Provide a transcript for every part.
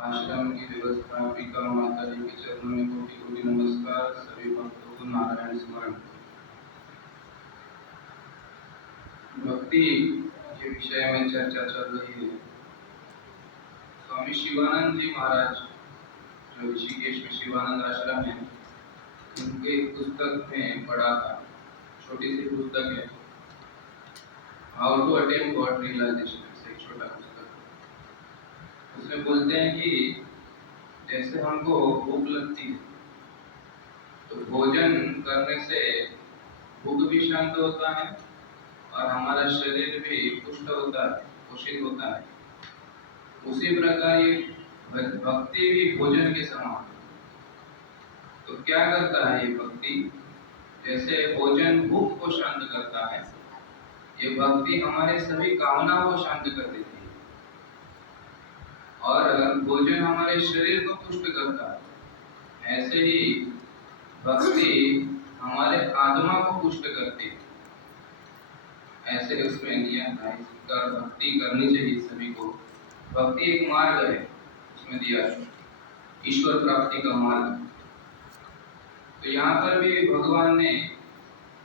आश्रम की व्यवस्थापिका माता जी के चरणों में कोटि कोटि नमस्कार। सभी भक्तों को नारायण स्मरण। भक्ति के विषय में चर्चा चल रही है। स्वामी शिवानंद जी महाराज जो ऋषिकेश में शिवानंद आश्रम है, उनके पुस्तक में पढ़ा था, छोटी सी पुस्तक है, how to attain God realization, एक छोटा पुस्तक। उसमें बोलते हैं कि जैसे हमको भूख लगती है तो भोजन करने से भूख भी शांत होता है और हमारा शरीर भी पुष्ट होता है, पोषित होता है। उसी प्रकार ये भक्ति भी भोजन के समान। तो क्या करता है ये भक्ति? जैसे भोजन भूख को शांत करता है, ये भक्ति हमारे सभी कामनाओं को शांत कर देती है। और भोजन हमारे शरीर को पुष्ट करता है, ऐसे ही भक्ति हमारे आत्मा को पुष्ट करती है। ऐसे उसमें नियम है, भक्ति करनी चाहिए सभी को। भक्ति एक मार्ग है, उसमें दिया है ईश्वर प्राप्ति का मार्ग। तो यहाँ पर भी भगवान ने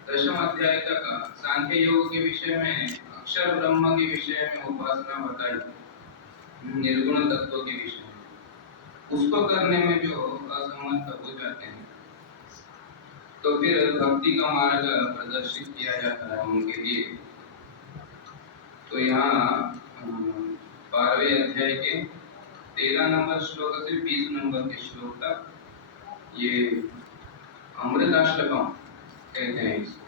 दशम अध्याय तक सांख्य योग के विषय में, अक्षर ब्रह्म के विषय में उपासना बताई, निर्गुण तत्व के विषय में। उसको करने में जो असमर्थ हो जाते हैं तो फिर भक्ति का मार्ग प्रदर्शित किया जाता है उनके लिए। तो यहाँ 12वें अध्याय के 13 नंबर श्लोक से 20 नंबर के श्लोक तक ये अमृताष्टकम कहते हैं इसको।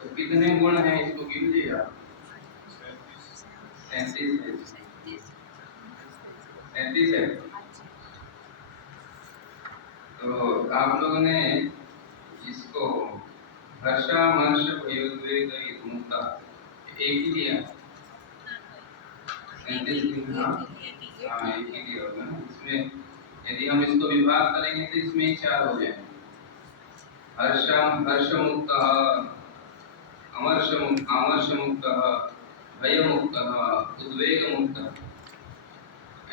तो कितने गुण हैं इसको गिनते आप? 37 है। तो आप लोगों ने इसको हर्षामर्ष भयोद्वेग मुक्ता एक ही लिया? 37 हाँ, एक ही लिया होगा ना। इसमें यदि हम इसको विभाग करेंगे तो इसमें 4 हो जाएंगे। हर्ष मुक्त, अमर्ष मुक्त, भय मुक्त, उद्वेग मुक्त।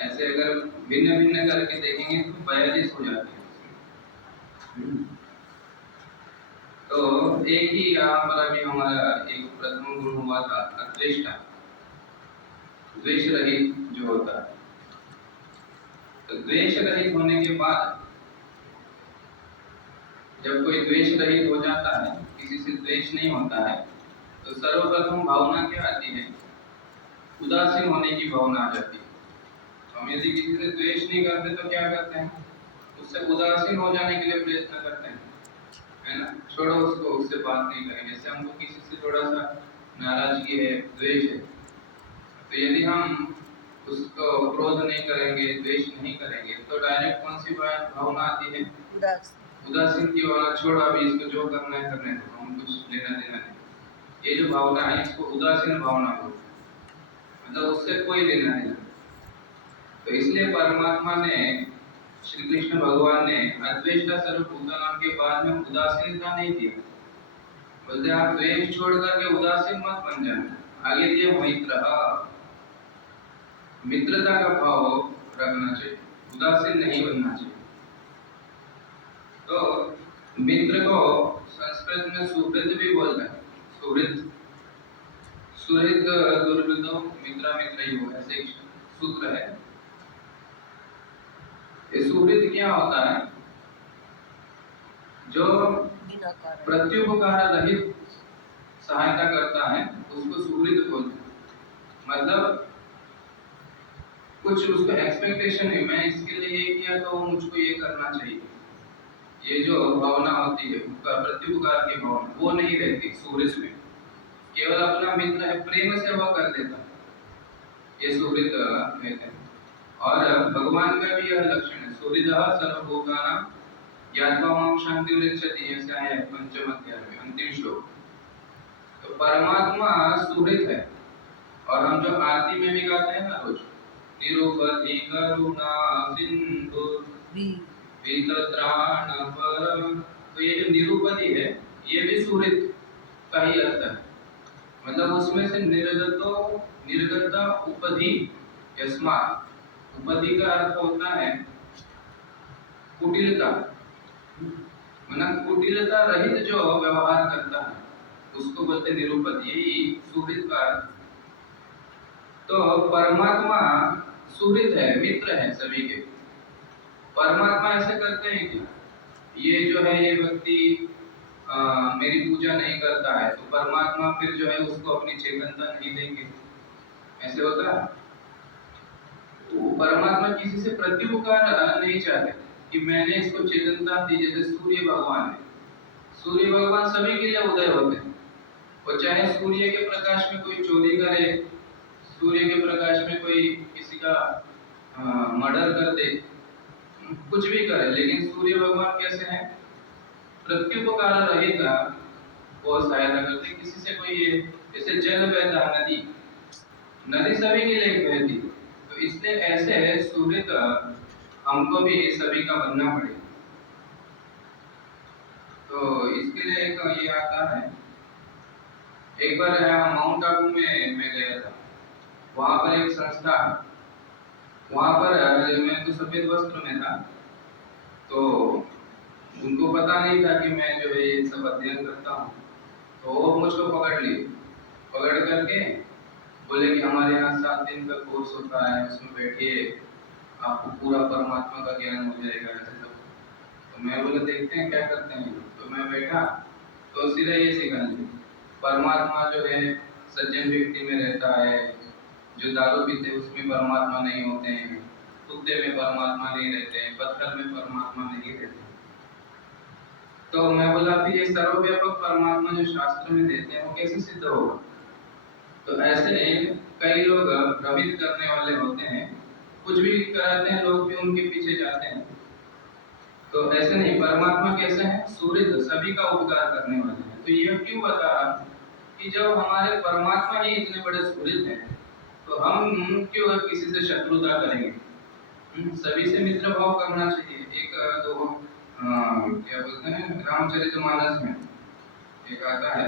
ऐसे अगर भिन्न भिन्न करके देखेंगे तो 42 हो जाते हैं। तो एक ही यहाँ पर अभी हमारा एक प्रथम गुण हुआ था अद्वेष्टा, द्वेष रहित जो होता है। तो द्वेष रहित होने के बाद जब कोई द्वेष रहित हो जाता है, किसी से द्वेष नहीं होता है, तो सर्वप्रथम भावना क्या आती है? उदासीन होने की भावना आ जाती है। तो हम यदि किसी से द्वेष नहीं करते तो क्या करते हैं? उससे उदासीन हो जाने के लिए प्रयत्न करते हैं, है ना? छोड़ो उसको, उससे बात नहीं करेंगे। जैसे हमको किसी से थोड़ा सा नाराजगी है, द्वेष है, तो यदि हम उसको क्रोध नहीं करेंगे, द्वेष नहीं करेंगे, तो डायरेक्ट कौन सी भावना आती है? उदासीन की भावना। छोड़ो अभी इसको जो करना है करने दो, हम कुछ लेना देना नहीं। ये जो भावना है इसको उदासीन भावना बोलते हैं, मतलब उससे कोई लेना नहीं। तो इसलिए परमात्मा ने, श्री कृष्ण भगवान ने अद्वेष्टा सर्वभूतानां के बाद में उदासीनता नहीं दी। बोलते आप द्वेष छोड़ करके उदासीन मत बन जाना। आगे दिए मैत्र, मित्रता का भाव रखना चाहिए, उदासीन नहीं बनना चाहिए। तो मित्र को संस्कृत में सुहृद भी बोलते हैं। सुहृद, सुहृद दुर्वृदो मित्र मित्रयो, ऐसे एक सूत्र है। ये सुहृद क्या होता है? जो प्रत्युपकार रहित सहायता करता है उसको सुहृद बोलते हैं। मतलब कुछ उसको एक्सपेक्टेशन है, मैं इसके लिए ये किया तो मुझको ये करना चाहिए, ये जो भावना होती है प्रत्युपकार की भावना, वो नहीं रहती सुहृद में। केवल अपना मित्र है, प्रेम से वो कर देता है, ये सुहृद कहते हैं। और भगवान का भी यह लक्षण है, सुहृदः सर्वभूतानां ज्ञात्वा मां शान्तिर्यच्छति, ऐसा है पंचम अध्याय में अंतिम श्लोक। तो परमात्मा सुहृद है। और हम जो आरती में भी गाते हैं ना रोज, निरुपति करुणा सिंधु वितत्राण परम, तो ये जो निरुपति है ये भी सुहृद का ही अर्थ है। मतलब उसमें से निर्गतो निर्गत उपधि यस्मात्, उपधि का अर्थ होता है कुटिलता, मतलब कुटिलता रहित जो व्यवहार करता है उसको बोलते निरुपति, यही सुहृद का अर्थ। तो परमात्मा सुहृद है, मित्र है सभी के। परमात्मा ऐसे करते हैं क्या, ये जो है ये व्यक्ति मेरी पूजा नहीं करता है तो परमात्मा फिर जो है उसको अपनी चेतनता नहीं देंगे, ऐसे होता है? तो परमात्मा किसी से प्रत्युपकार नहीं चाहते कि मैंने इसको चेतनता दी। जैसे सूर्य भगवान है, सूर्य भगवान सभी के लिए उदय होते हैं, और चाहे सूर्य के प्रकाश में कोई चोरी करे, सूर्य के प्रकाश में कोई किसी का मर्डर कर दे, कुछ भी करे, लेकिन सूर्य भगवान कैसे हैं, प्रत्युपकार रहित वो सहायता करते। किसी से कोई जैसे जल बहता, नदी नदी सभी के लिए बहती, तो इसलिए ऐसे सूर्य हमको भी सभी का बनना पड़ेगा। तो इसके लिए एक ये आता है, एक बार माउंट आबू में मैं गया था, वहां पर एक संस्था, वहां पर मैं तो सफेद वस्त्र में था, तो उनको पता नहीं था कि मैं जो है ये सब अध्ययन करता हूँ, तो वो मुझको पकड़ लिए, पकड़ करके बोले कि हमारे यहाँ 7 दिन का कोर्स होता है, उसमें बैठिए आपको पूरा परमात्मा का ज्ञान हो जाएगा, ऐसे सब। तो मैं बोले देखते हैं क्या करते हैं। तो मैं बैठा तो सीधा ये सीखा, परमात्मा जो है सज्जन व्यक्ति में रहता है, जो दारू पीते उसमें परमात्मा नहीं होते हैं, कुत्ते में परमात्मा नहीं रहते हैं, पत्थर में परमात्मा नहीं रहते। तो मैं बोला फिर ये सर्वव्यापक परमात्मा जो शास्त्र में देते हैं वो कैसे सिद्ध होगा? तो ऐसे कई लोग भ्रमित करने वाले होते हैं, कुछ भी कराते हैं, लोग भी उनके पीछे जाते हैं। तो ऐसे नहीं, परमात्मा कैसे हैं, सूर्य सभी का उपकार करने वाले हैं। तो ये क्यों बता कि जब हमारे परमात्मा ही इतने बड़े सूर्य हैं तो हम क्यों किसी से शत्रुता करेंगे? सभी से मित्र भाव करना चाहिए। एक दो क्या बोलते हैं, रामचरितमानस में एक आता है,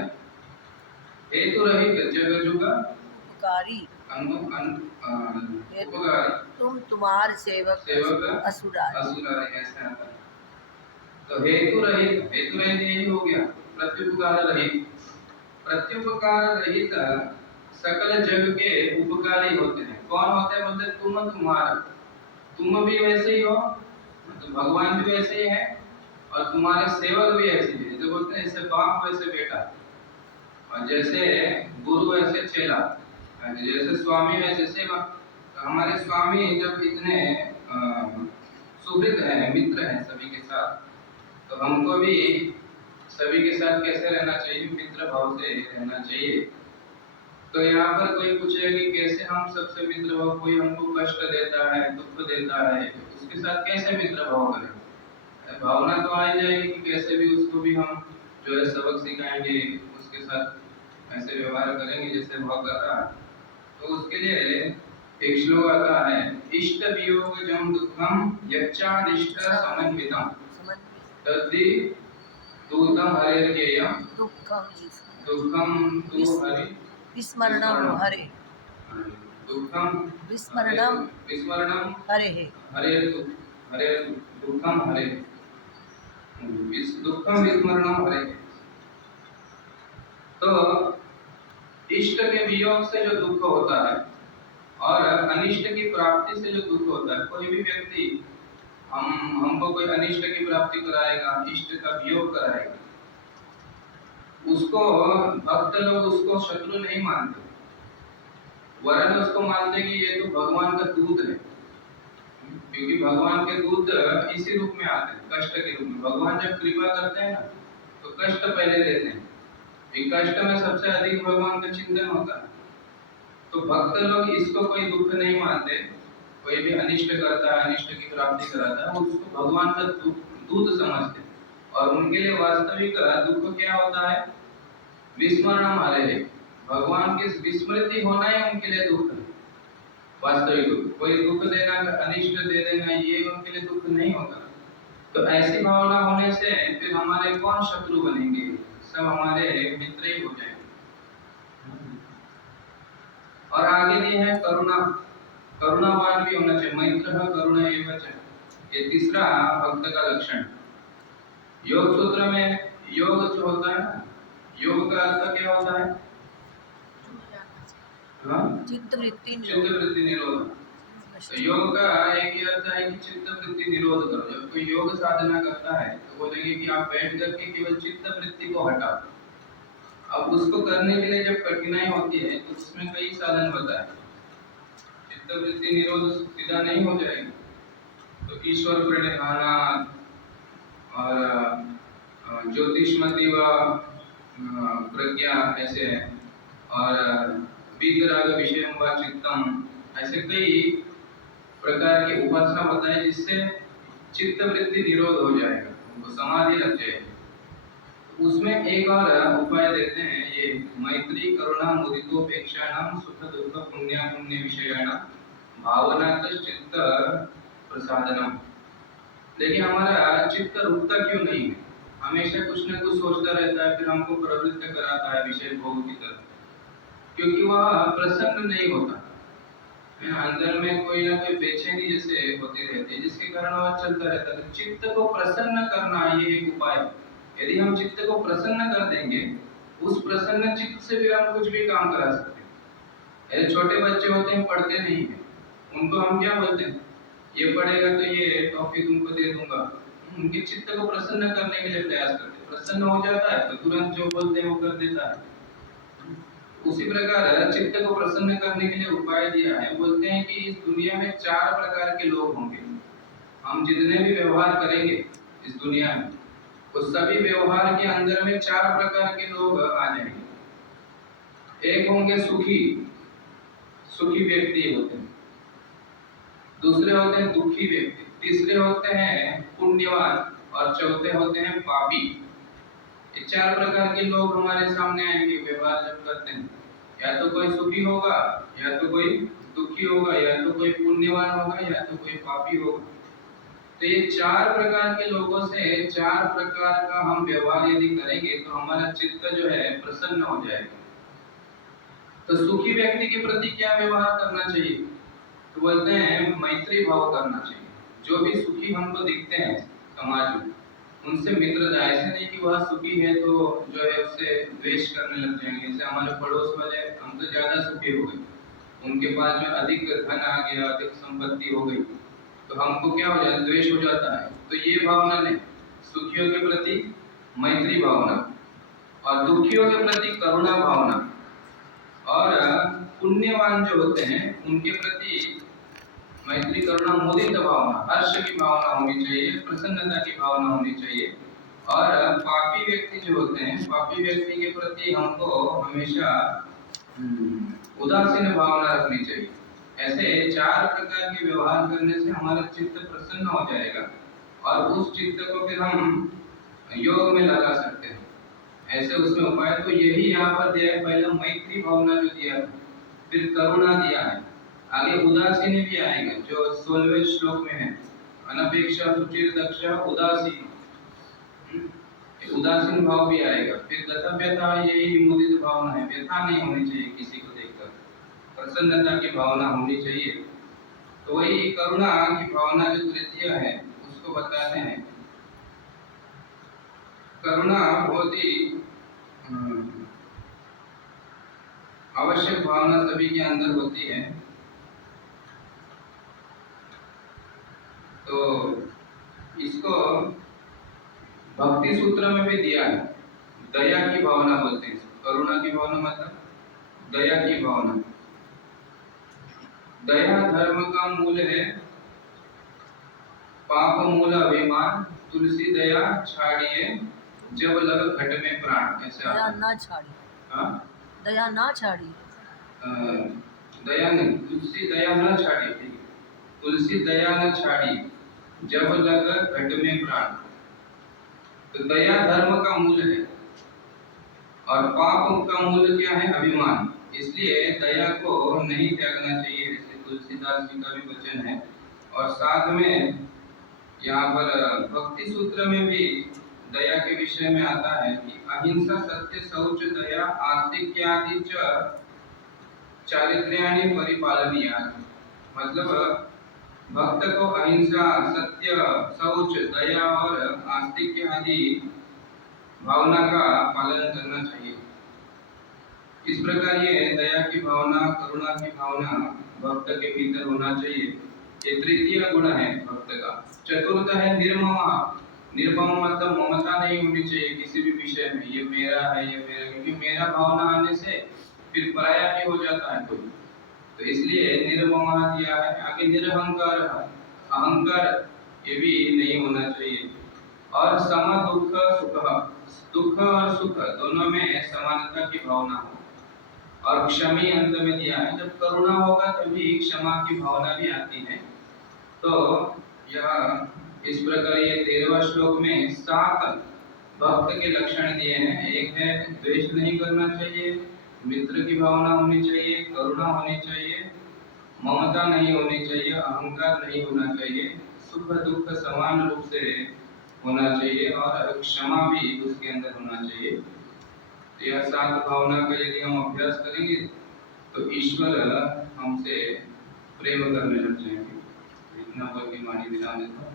हेतु रहित जग जुगा उपकारी तुम तुम्हार सेवक असुरारी, ऐसे आता है। तो हेतु रहित यही हो गया, प्रत्युपकार रहित। प्रत्युपकार रहित सकल जग के उपकारी होते हैं। कौन होते हैं? बोलते तुम तुम्हारा, तुम भी वैसे ही हो, तो भगवान भी वैसे ही है, और तुम्हारे सेवक भी ऐसे ही है। जो बोलते हैं जैसे बाप वैसे बेटा, और जैसे गुरु वैसे चेला, जैसे स्वामी वैसे सेवा। तो हमारे स्वामी जब इतने सुहृद हैं, मित्र हैं सभी के साथ, तो हमको भी सभी के साथ कैसे रहना चाहिए? मित्र भाव से रहना चाहिए। तो यहाँ पर कोई पूछेगा कि कैसे हम सबसे मित्र भाव, कोई हमको कष्ट देता है, दुख देता है, तो उसके साथ कैसे मित्र भाव करें? भावना तो आ जाएगी कि कैसे भी उसको भी हम जो है सबक सिखाएंगे, उसके साथ ऐसे व्यवहार करेंगे जैसे वह कर रहा है। तो उसके लिए एक श्लोक आता है, इष्ट वियोग जम दुखम यच्चादिष्ट समन्वितम तद्धि दूतम हरेर्येयम दुखम तु हरि विस्मरणम हरे, दुखम विस्मरणम हरे हरे दुखम हरे, दुखम विस्मरणम हरे। तो इष्ट के वियोग से जो दुख होता है और अनिष्ट की प्राप्ति से जो दुख होता है, कोई भी व्यक्ति हमको कोई अनिष्ट की प्राप्ति कराएगा, इष्ट का वियोग कराएगा, उसको भक्त लोग उसको शत्रु नहीं मानते, वरन उसको मानते कि ये तो भगवान का दूत है, क्योंकि भगवान के दूत इसी रूप में आते हैं, कष्ट के रूप में। भगवान जब कृपा करते हैं ना तो कष्ट पहले देते हैं, कष्ट में सबसे अधिक भगवान का चिंतन होता है। तो भक्त लोग इसको कोई दुख नहीं मानते, कोई भी अनिष्ट करता है, अनिष्ट की प्राप्ति कराता है, उसको भगवान का दूत समझते हैं, और उनके लिए वास्तविक दुख क्या होता है? विस्मरण हरे, भगवान की विस्मृति होना ही उनके लिए दुख है। वास्तविक दुख, कोई दुख देना, अनिष्ट दे देना, ये उनके लिए दुख नहीं होता। तो ऐसी भावना होने से फिर हमारे कौन शत्रु बनेंगे? सब हमारे मित्र ही हो जाएंगे। और आगे दी है करुणा। करुणावान भी होना चाहिए। मैत्र करुणा एवं च, ये तीसरा भक्त का लक्षण। योग सूत्र में योग जो होता है ना, योग का अर्थ क्या होता है? चित्त वृत्ति चित्त वृत्ति निरोध। तो योग का एक ही अर्थ है कि चित्त वृत्ति निरोध करो। जब कोई योग साधना करता है तो बोलेंगे कि आप बैठ करके केवल चित्त वृत्ति को हटाओ। अब उसको करने के लिए जब कठिनाई होती है तो उसमें कई साधन बताए। चित्त वृत्ति निरोध सीधा नहीं हो जाएगी, तो ईश्वर प्रणिधान और ज्योतिषमती व प्रज्ञा ऐसे है, और वीतराग विषय व चित्तम, ऐसे कई प्रकार की उपासना बताए जिससे चित्त वृत्ति निरोध हो जाएगा, उनको समाधि लग जाएगी। उसमें एक और उपाय देते हैं, ये मैत्री करुणा मुदितोपेक्षाणाम सुख दुख पुण्य पुण्य विषयाणाम भावनात चित्त प्रसादनम। लेकिन हमारा चित्त रुकता क्यों नहीं है? हमेशा कुछ न कुछ सोचता रहता है, फिर हमको प्रवृत्त कराता है विषय भोग की तरफ, क्योंकि वह प्रसन्न नहीं होता। अंदर में कोई ना कोई बेचैनी जैसे होती रहती है, जिसके कारण वह चलता रहता है। तो चित्त को प्रसन्न करना ये एक उपाय। यदि हम चित्त को प्रसन्न कर देंगे, उस प्रसन्न चित्त से भी हम कुछ भी काम करा सकते हैं। ऐसे छोटे बच्चे होते हैं, पढ़ते नहीं है, उनको हम क्या बोलते हैं? ये पढ़ेगा तो ये टॉफी तुमको दे दूंगा। उनके चित्त को प्रसन्न करने के लिए प्रयास करते हैं, प्रसन्न हो जाता है तो तुरंत जो बोलते हैं वो कर देता है। उसी प्रकार चित्त को प्रसन्न करने के लिए उपाय दिया है। बोलते हैं कि इस दुनिया में 4 प्रकार के लोग होंगे। हम जितने भी व्यवहार करेंगे इस दुनिया में, उस सभी व्यवहार के अंदर में 4 प्रकार के लोग आ जाएंगे। एक होंगे सुखी, सुखी व्यक्ति होते हैं। दूसरे होते हैं दुखी व्यक्ति, तीसरे होते हैं पुण्यवान, और चौथे होते हैं पापी। ये 4 प्रकार के लोग हमारे सामने आएंगे व्यवहार जब करते हैं। या तो कोई सुखी होगा, या तो कोई दुखी होगा, या तो कोई पुण्यवान होगा, या तो कोई पापी होगा। तो ये 4 प्रकार के लोगों से 4 प्रकार का हम व्यवहार यदि करेंगे तो हमारा चित्त जो है प्रसन्न हो जाएगा। तो सुखी व्यक्ति के प्रति क्या व्यवहार करना चाहिए? तो बोलते हैं मैत्री भाव करना चाहिए। जो भी सुखी हमको दिखते हैं समाज में, उनसे मित्रता। ऐसे नहीं कि वह सुखी है तो जो है उससे द्वेष करने लग जाएंगे। जैसे हमारे पड़ोस वाले, हम तो ज्यादा सुखी हो गए, उनके पास जो अधिक धन आ गया, अधिक संपत्ति हो गई, तो हमको क्या हो जाता है? द्वेष हो जाता है। तो ये भावना नहीं। सुखियों के प्रति मैत्री भावना, और दुखियों के प्रति करुणा भावना, और पुण्यवान जो होते हैं उनके प्रति मैत्री करुणा मुदित भावना, हर्ष की भावना होनी चाहिए, प्रसन्नता की भावना होनी चाहिए। और पापी व्यक्ति जो होते हैं, पापी व्यक्ति के प्रति हमको हमेशा उदासीन भावना रखनी चाहिए। ऐसे 4 प्रकार के व्यवहार करने से हमारा चित्त प्रसन्न हो जाएगा, और उस चित्त को फिर हम योग में लगा सकते हैं। ऐसे उसमें उपाय तो यही यहाँ पर दिया है। पहले मैत्री भावना जो दिया, फिर करुणा दिया है, आगे उदासीन भी आएगा जो 16वें श्लोक में है। अनपेक्षा सुचिर दक्ष उदासीन, उदासीन भाव भी आएगा। फिर गतव्यता, यही मुदित भावना है, व्यथा नहीं होनी चाहिए किसी को देखकर, प्रसन्नता की भावना होनी चाहिए। तो वही करुणा की भावना जो तृतीय है उसको बताते हैं। करुणा बहुत ही आवश्यक भावना सभी के अंदर होती है। तो इसको भक्ति सूत्र में भी दिया है। दया की भावना बोलते हैं। करुणा की भावना मतलब दया की भावना। दया धर्म का मूल है, पाप मूल अभिमान, तुलसी दया छाड़िए जब लग घट में प्राण। ऐसे दया ना छाड़ी। हाँ, दया ना छाड़ी। दया नहीं, तुलसी दया न छाड़ी। तुलसी दया न छाड़ी जब लग घट में प्राण। तो दया धर्म का मूल है, और पाप का मूल क्या है? अभिमान। इसलिए दया को नहीं त्यागना चाहिए, जैसे तुलसीदास जी का भी वचन है। और साथ में यहाँ पर भक्ति सूत्र में भी दया के विषय में आता है कि अहिंसा सत्य शौच दया आस्तिक्यादि च चारित्र्याणि परिपालनीयानि। मतलब भक्त को अहिंसा, सत्य, शौच, दया और आस्तिक्य आदि भावना का पालन करना चाहिए। इस प्रकार ये दया की भावना, करुणा की भावना भक्त के भीतर होना चाहिए। ये तृतीय गुण है भक्त का। चतुर्थ है निर्मम। निर्मम मतलब ममता नहीं होनी चाहिए किसी भी विषय में, ये मेरा है, ये मेरा, क्योंकि मेरा भावना आने से फिर पराया भी हो जाता है कोई। तो इसलिए निर्मम दिया है। आगे निरहंकार, अहंकार ये भी नहीं होना चाहिए। और सम दुख सुख, दुख और सुख दोनों में समानता की भावना हो। और क्षमी अंत में दिया है, जब करुणा होगा तभी क्षमा की भावना भी आती है। तो यह इस प्रकार ये 13वां श्लोक में 7 भक्त के लक्षण दिए हैं। एक है द्वेष नहीं करना चाहिए, मित्र की भावना होनी चाहिए, करुणा होनी चाहिए, ममता नहीं होनी चाहिए, अहंकार नहीं होना चाहिए, सुख दुख समान रूप से होना चाहिए और क्षमा भी उसके अंदर होना चाहिए। तो यह 7 भावना का यदि हम अभ्यास करेंगे तो ईश्वर हमसे प्रेम करने लग जाएंगे। इतना बोल के मानी विराम देता हूं।